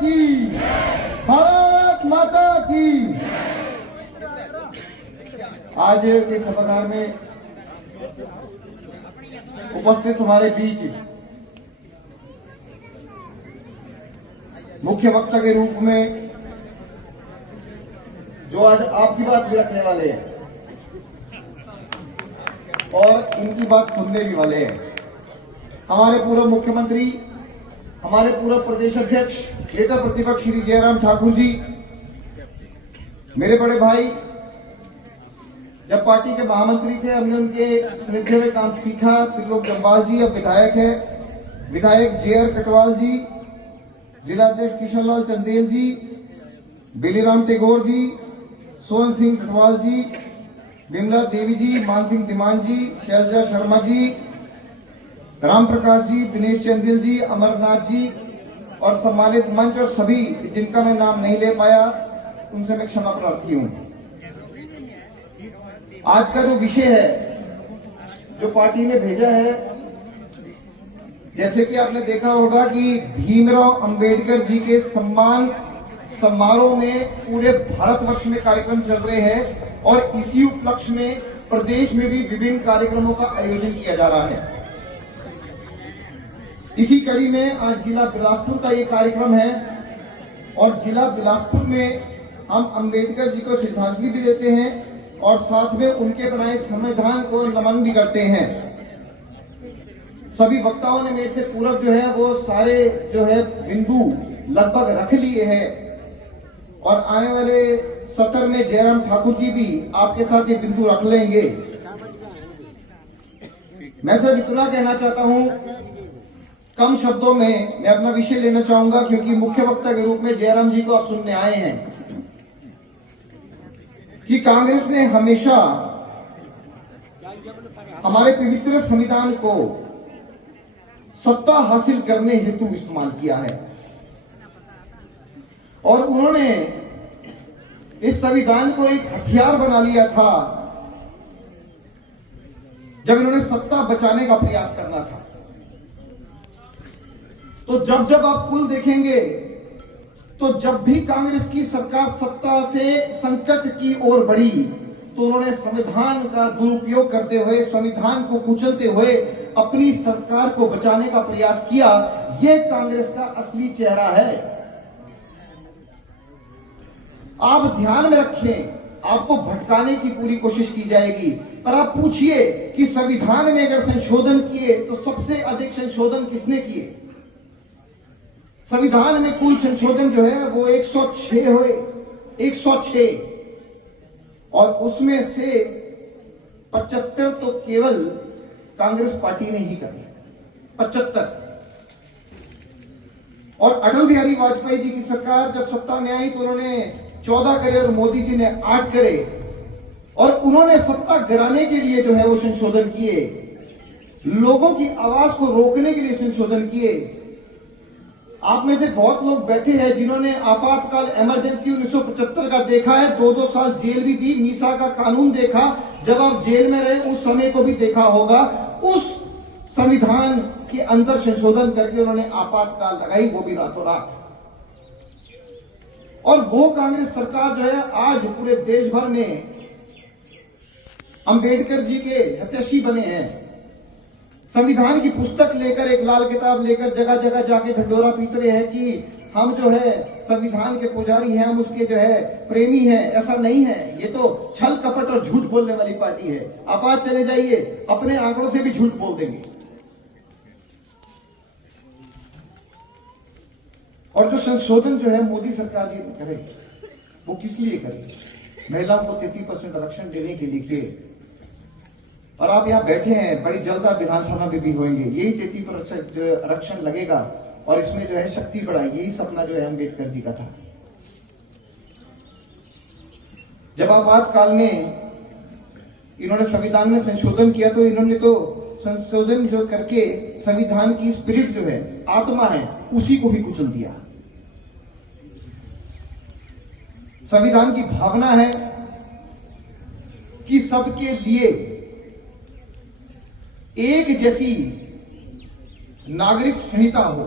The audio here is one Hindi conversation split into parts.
की, भारत माता की। आज के सभागार में उपस्थित हमारे बीच मुख्य वक्ता के रूप में जो आज आपकी बात भी रखने वाले हैं और इनकी बात सुनने भी वाले हैं, हमारे पूर्व मुख्यमंत्री, हमारे पूर्व प्रदेश अध्यक्ष नेता प्रतिपक्ष श्री जयराम ठाकुर जी, मेरे बड़े भाई, जब पार्टी के महामंत्री थे हमने उनके सानिध्य में काम सीखा। त्रिलोक जम्वाल जी अब विधायक है, विधायक जे.आर. कटवाल जी, जिलाध्यक्ष किशन लाल चंदेल जी, बेलीराम टेगोर जी, सोहन सिंह कटवाल जी, विमला देवी जी, मान सिंह तिमान जी, शैलजा शर्मा जी, राम प्रकाश जी, दिनेश चंदेल जी, अमरनाथ जी और सम्मानित मंच और सभी जिनका मैं नाम नहीं ले पाया उनसे मैं क्षमा प्रार्थी हूं। आज का जो विषय है जो पार्टी ने भेजा है, जैसे कि आपने देखा होगा कि भीमराव अंबेडकर जी के सम्मान समारोह में पूरे भारतवर्ष में कार्यक्रम चल रहे हैं और इसी उपलक्ष्य में प्रदेश में भी विभिन्न कार्यक्रमों का आयोजन किया जा रहा है। इसी कड़ी में आज जिला बिलासपुर का ये कार्यक्रम है और जिला बिलासपुर में हम अंबेडकर जी को श्रद्धांजलि भी देते हैं और साथ में उनके बनाए संविधान को नमन भी करते हैं। सभी वक्ताओं ने मेरे से पूरक जो है वो सारे जो है बिंदु लगभग रख लिए हैं और आने वाले सत्र में जयराम ठाकुर जी भी आपके साथ ये बिंदु रख लेंगे। मैं सिर्फ इतना कहना चाहता हूं, कम शब्दों में मैं अपना विषय लेना चाहूंगा क्योंकि मुख्य वक्ता के रूप में जयराम जी को आप सुनने आए हैं कि कांग्रेस ने हमेशा हमारे पवित्र संविधान को सत्ता हासिल करने हेतु इस्तेमाल किया है और उन्होंने इस संविधान को एक हथियार बना लिया था जब इन्होंने सत्ता बचाने का प्रयास करना था। तो जब आप कुल देखेंगे तो जब भी कांग्रेस की सरकार सत्ता से संकट की ओर बढ़ी तो उन्होंने संविधान का दुरुपयोग करते हुए, संविधान को कुचलते हुए अपनी सरकार को बचाने का प्रयास किया। यह कांग्रेस का असली चेहरा है। आप ध्यान में रखें, आपको भटकाने की पूरी कोशिश की जाएगी, पर आप पूछिए कि संविधान में अगर संशोधन किए तो सबसे अधिक संशोधन किसने किए? संविधान में कुल संशोधन जो है वो 106 हुए, 106 और उसमें से 75 तो केवल कांग्रेस पार्टी ने ही करे, 75। और अटल बिहारी वाजपेयी जी की सरकार जब सत्ता में आई तो उन्होंने 14 करे और मोदी जी ने 8 करे और उन्होंने सत्ता गिराने के लिए जो है वो संशोधन किए, लोगों की आवाज को रोकने के लिए संशोधन किए। आप में से बहुत लोग बैठे हैं जिन्होंने आपातकाल इमरजेंसी 1975 का देखा है, 2-2 साल जेल भी दी, मीसा का कानून देखा, जब आप जेल में रहे उस समय को भी देखा होगा। उस संविधान के अंदर संशोधन करके उन्होंने आपातकाल लगाई, वो भी रातों रात। और वो कांग्रेस सरकार जो है आज पूरे देश भर में अंबेडकर जी के हितैषी बने हैं। संविधान की पुस्तक लेकर, एक लाल किताब लेकर जगह जगह जाके ढंढोरा पीट रहे हैं कि हम जो है संविधान के पुजारी हैं, हम उसके जो है प्रेमी हैं। ऐसा नहीं है, ये तो छल कपट और झूठ बोलने वाली पार्टी है। आप आज चले जाइए, अपने आंकड़ों से भी झूठ बोल देंगे। और जो संशोधन जो है मोदी सरकार जी ने करे वो किस लिए करे? महिलाओं को 33% आरक्षण देने के लिए किए। और आप यहाँ बैठे हैं, बड़ी जल्द आप विधानसभा में भी होंगे, यही 33% जो आरक्षण लगेगा और इसमें जो है शक्ति बढ़ाएगी। यही सपना जो है अम्बेडकर जी का था। जब आपातकाल में इन्होंने संविधान में संशोधन किया तो इन्होंने तो संशोधन जो करके संविधान की स्पिरिट जो है, आत्मा है, उसी को भी कुचल दिया। संविधान की भावना है कि सबके लिए एक जैसी नागरिक संहिता हो,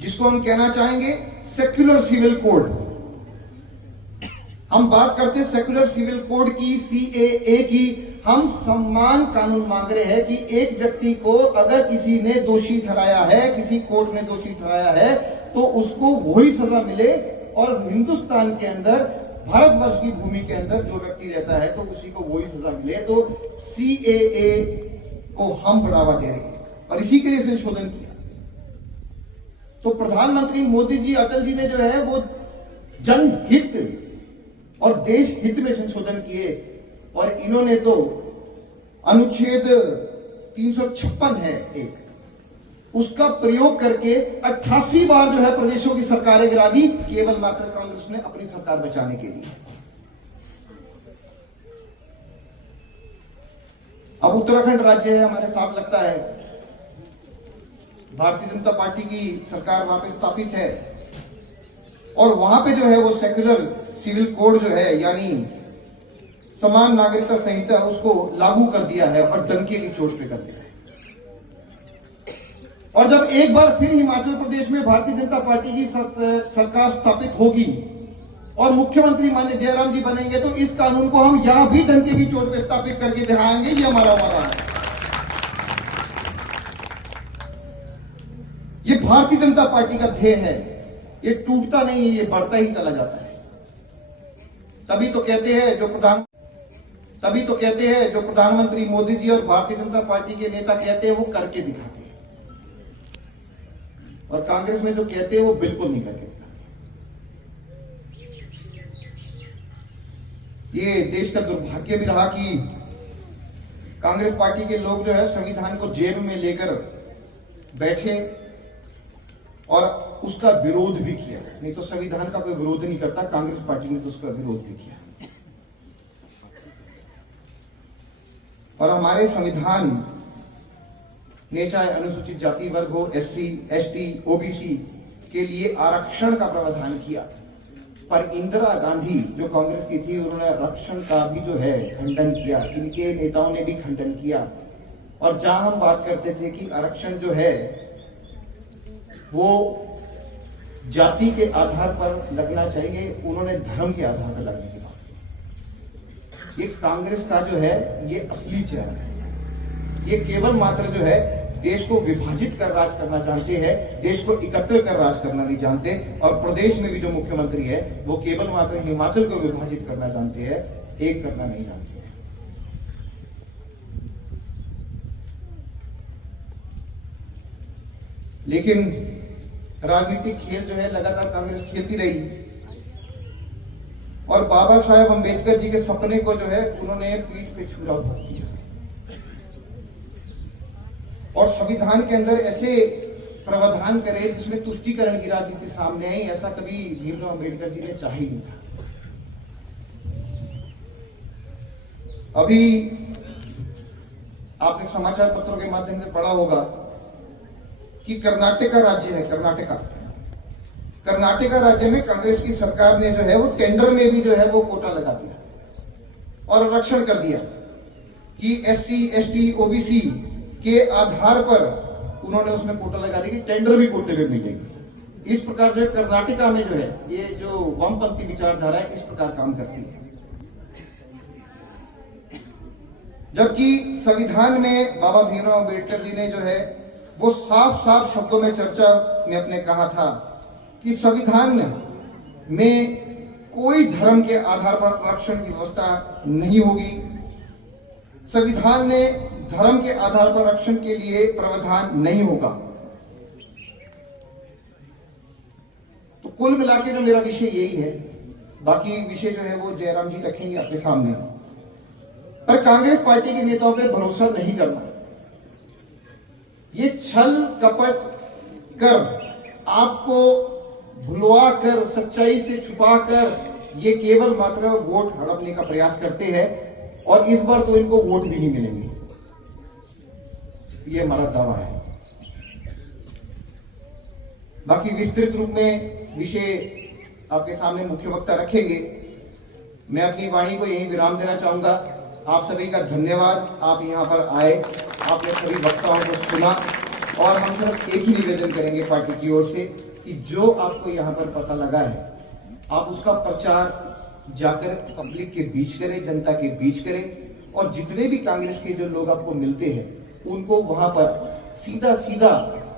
जिसको हम कहना चाहेंगे सेक्युलर सिविल कोड। हम बात करते हैं सेक्युलर सिविल कोड की, CAA की। हम समान कानून मांग रहे हैं कि एक व्यक्ति को अगर किसी ने दोषी ठहराया है, किसी कोर्ट ने दोषी ठहराया है, तो उसको वही सजा मिले। और हिंदुस्तान के अंदर, भारतवर्ष की भूमि के अंदर जो व्यक्ति रहता है तो उसी को वही सजा मिले। तो CAA को हम बढ़ावा दे रहे हैं और इसी के लिए संशोधन किया। तो प्रधानमंत्री मोदी जी, अटल जी ने जो है वो जनहित और देश हित में संशोधन किए। और इन्होंने तो अनुच्छेद 356 है एक, उसका प्रयोग करके 88 बार जो है प्रदेशों की सरकारें गिरा दी, केवल मात्र कांग्रेस ने अपनी सरकार बचाने के लिए। अब उत्तराखंड राज्य है हमारे साथ, लगता है भारतीय जनता पार्टी की सरकार वहां पे स्थापित है और वहां पे जो है वो सेक्युलर सिविल कोड जो है, यानी समान नागरिकता संहिता, उसको लागू कर दिया है और डंके की चोट पे कर दिया है। और जब एक बार फिर हिमाचल प्रदेश में भारतीय जनता पार्टी की सरकार स्थापित होगी और मुख्यमंत्री माननीय जयराम जी बनेंगे, तो इस कानून को हम यहां भी डंके की चोट पे स्थापित करके दिखाएंगे। ये हमारा वादा है। ये भारतीय जनता पार्टी का ध्येय है। ये टूटता नहीं है, ये बढ़ता ही चला जाता है। तभी तो कहते हैं जो प्रधानमंत्री मोदी जी और भारतीय जनता पार्टी के नेता कहते हैं वो करके दिखाते हैं, और कांग्रेस में जो कहते हैं वो बिल्कुल नहीं करके दिखाते। ये देश का दुर्भाग्य भी रहा कि कांग्रेस पार्टी के लोग जो है संविधान को जेब में लेकर बैठे और उसका विरोध भी किया। नहीं तो संविधान का कोई विरोध नहीं करता, कांग्रेस पार्टी ने तो उसका विरोध भी किया। और हमारे संविधान ने चाहे अनुसूचित जाति वर्ग हो, SC, ST, OBC के लिए आरक्षण का प्रावधान किया, पर इंदिरा गांधी जो कांग्रेस की थी, उन्होंने आरक्षण का भी जो है खंडन किया। इनके नेताओं ने भी खंडन किया। और जहां हम बात करते थे कि आरक्षण जो है वो जाति के आधार पर लगना चाहिए, उन्होंने धर्म के आधार पर लगने की बात की। ये कांग्रेस का जो है ये असली चेहरा है। ये केवल मात्र जो है देश को विभाजित कर राज करना जानते हैं, देश को एकत्र कर राज करना नहीं जानते। और प्रदेश में भी जो मुख्यमंत्री है वो केवल मात्र हिमाचल को विभाजित करना जानते हैं, एक करना नहीं जानते हैं। लेकिन राजनीतिक खेल जो है लगातार कांग्रेस खेलती रही और बाबा साहेब अंबेडकर जी के सपने को जो है उन्होंने पीठ पे छुरा भोग दिया। और संविधान के अंदर ऐसे प्रावधान करे जिसमें तुष्टीकरण की राजनीति सामने आई, ऐसा कभी भीमराव अंबेडकर जी ने चाहा ही नहीं था। अभी आपने समाचार पत्रों के माध्यम से पढ़ा होगा कि कर्नाटक राज्य है, कर्नाटक राज्य में कांग्रेस की सरकार ने जो है वो टेंडर में भी जो है वो कोटा लगा दिया और आरक्षण कर दिया कि SC, ST, OBC के आधार पर उन्होंने उसमें कोटा लगा दिया कि टेंडर भी कोटे में मिलेंगे। इस प्रकार जो है कर्नाटक में जो है ये जो वामपंथी विचारधारा है इस प्रकार काम करती है। जबकि संविधान में बाबा भीमराव अंबेडकर जी ने जो है वो साफ साफ शब्दों में चर्चा में अपने कहा था कि संविधान में कोई धर्म के आधार पर आरक्षण की व्यवस्था नहीं होगी। संविधान ने धर्म के आधार पर आरक्षण के लिए प्रावधान नहीं होगा। तो कुल मिलाकर जो मेरा विषय यही है, बाकी विषय जो है वो जयराम जी रखेंगे आपके सामने। पर कांग्रेस पार्टी के नेताओं पे भरोसा नहीं करना। ये छल कपट कर, आपको भुलवा कर, सच्चाई से छुपा कर ये केवल मात्र वोट हड़पने का प्रयास करते हैं और इस बार तो इनको वोट भी नहीं मिलेंगे, ये हमारा दावा है। बाकी विस्तृत रूप में विषय आपके सामने मुख्य वक्ता रखेंगे। मैं अपनी वाणी को यहीं विराम देना चाहूंगा। आप सभी का धन्यवाद, आप यहाँ पर आए, आपने सभी वक्ताओं को सुना और हम सिर्फ एक ही निवेदन करेंगे पार्टी की ओर से कि जो आपको यहाँ पर पता लगा है आप उसका प्रचार जाकर पब्लिक के बीच करें, जनता के बीच करें, और जितने भी कांग्रेस के जो लोग आपको मिलते हैं उनको वहां पर सीधा सीधा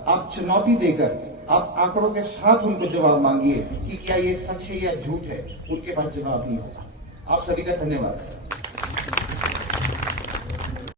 आप चुनौती देकर आप आंकड़ों के साथ उनको जवाब मांगिए कि क्या ये सच है या झूठ है। उनके पास जवाब नहीं होगा। आप सभी का धन्यवाद।